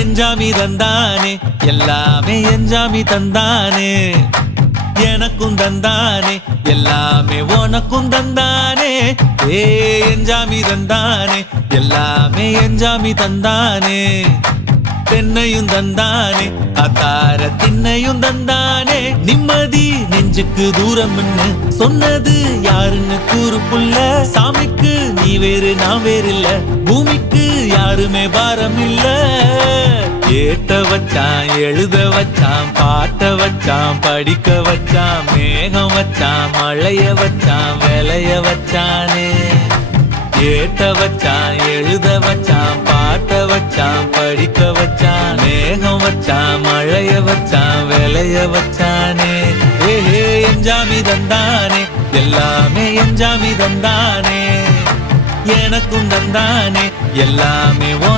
எஞ்சாமி தந்தானே எல்லாமே எஞ்சாமி தந்தானே எனக்கும் தந்தானே எல்லாமே உனக்கும் தந்தானே ஏ எஞ்சாமி தந்தானே எல்லாமே எஞ்சாமி தந்தானே தென்னையும் தந்தானே அத்தார திண்ணையும் தந்தானே நிம்மதி நெஞ்சுக்கு தூரம்னு சொன்னது யாருன்னு கூறு புள்ள சாமிக்கு நீ வேறு நான் வேறு இல்ல பூமிக்கு யாருமே பாரம் இல்ல ஏத்த வச்சான் எழுத வச்சான் பாட்ட வச்சான் படிக்க வச்சான் மேகம் வச்சான் மழைய வச்சான் விளைய வச்சானே ஏத்த வச்சான் எழுத வச்சான் பாட்ட வச்சான் படிக்க வச்சான் மேகம் வச்சான் மழைய வச்சான் விளைய வச்சானே ஏஹே எஞ்சாமி தந்தானே எல்லாமே எஞ்சாமி தந்தானே எனக்கும் தந்தானே எல்லாமே